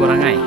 Barangai.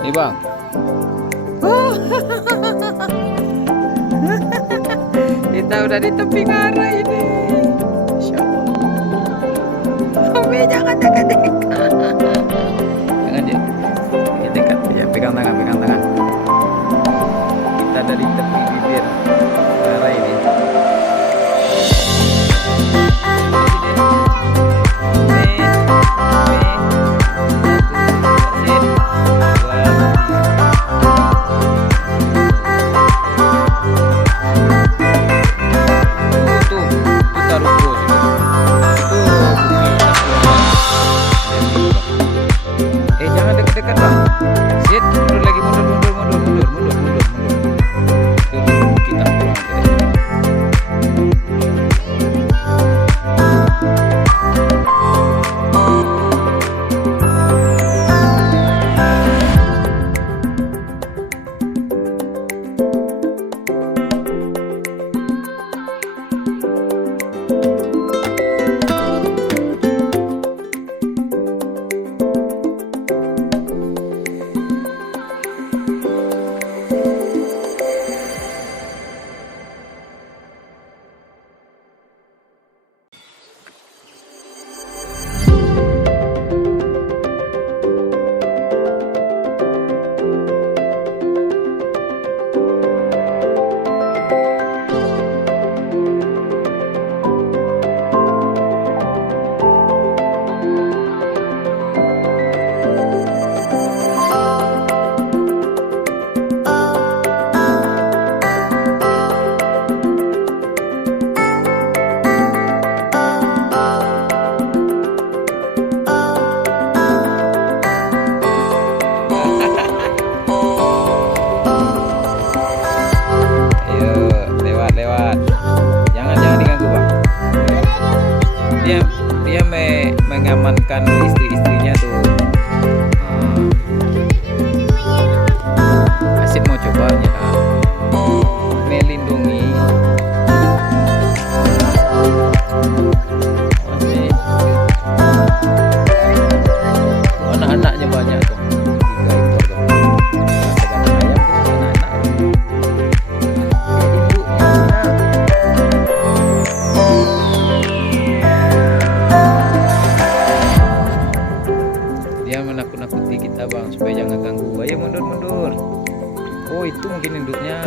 Nih bang, kita udah di tepi ngarai ini. Masya Allah. Umi jangan dekat-dekat. Jangan dia, dekat aja. Pegang tangan, pegang tangan. Kita dari tepi bibir ngarai ini. Mengamankan istri-istrinya tuh. Asik mau coba ya, melindungi anak-anaknya banyak tuh. 3 ekor tuh. Pasangan ayam tuh anak-anak. Dia menakut-nakuti kita bang supaya jangan ganggu. Ayo mundur-mundur. Oh itu mungkin induknya.